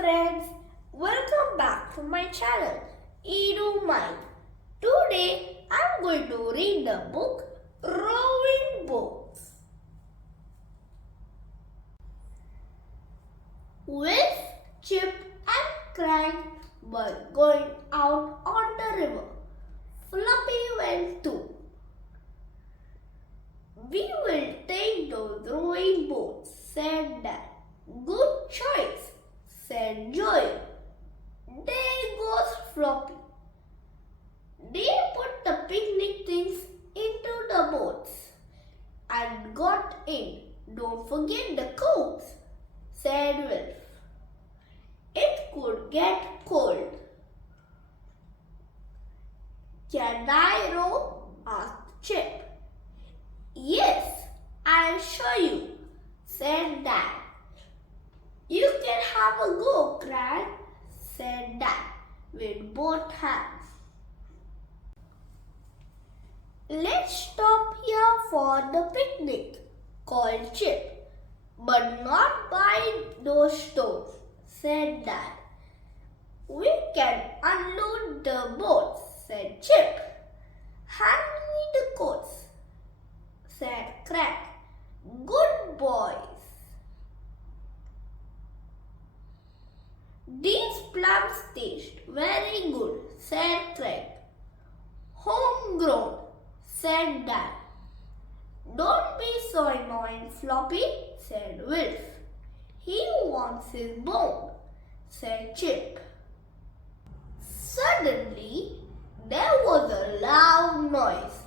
friends, welcome back to my channel, ROWING. Today I'm going to read the book Rowing Books. Wolf, Chip and Crank were going out on the river. Floppy went too. We will take those rowing boats, said Dad. Good choice, said Joey. There goes Floppy. They put the picnic things into the boats and got in. Don't forget the coats, said Wolf. It could get cold. Can I row? asked Chip. Yes, I'll show you, said Dad. You can have a go, Crank, said Dad with both hands. Let's stop here for the picnic, called Chip. But not by those stones, said Dad. We can unload the boats, said Chip. Hand me the coats, said Crank. Good boys. These plums taste very good, said Crank. Homegrown, said Dad. Don't be so annoying, Floppy, said Wolf. He wants his bone, said Chip. Suddenly, there was a loud noise.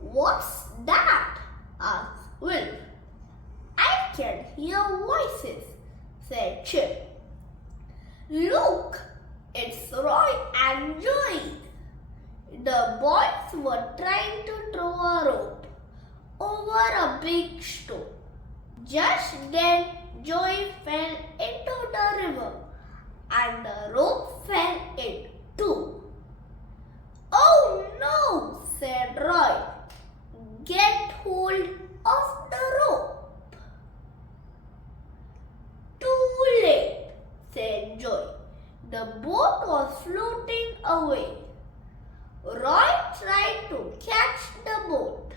What's that? asked Wolf. I can hear voices, said Chip. Look, it's Roy and Joey. The boys were trying to throw a rope over a big stone. Just then, Joey fell into the river and the rope fell in too. Oh no, said Roy. Get hold of the rope. Too late, said Joey. The boat was floating away. Roy tried to catch the boat,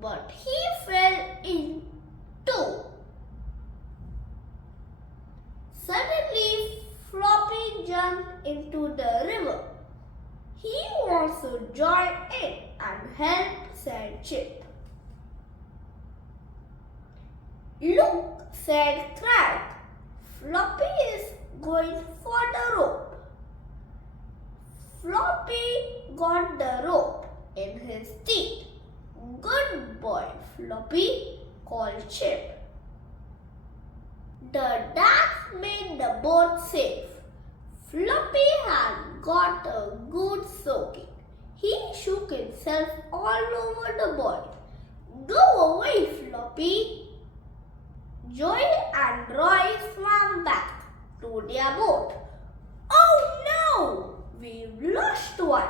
but he fell in too. Suddenly, Floppy jumped into the river. He wants to join in and help, said Chip. Look, said Crank. Floppy is going for the rope. Floppy got the rope in his teeth. Good boy, Floppy, called Chip. The dance made the boat safe. Floppy had got a good soaking. He shook himself all over the boat. Go away, Floppy. Joey and Roy swam back to their boat. Oh no! We've lost one.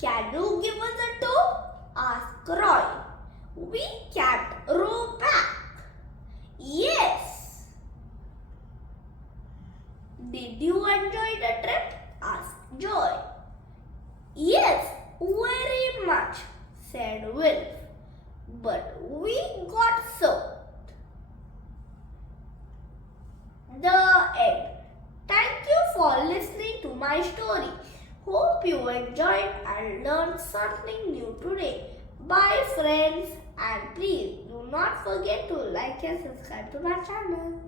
Can you give us a tow? asked Roy. We can't row back. Yes. Did you enjoy the trip? asked Joy. Yes, very much, said Wolf. But we got soaked. The end. Thank you for listening to my story. Hope you enjoyed and learned something new today. Bye friends, and please do not forget to like and subscribe to my channel.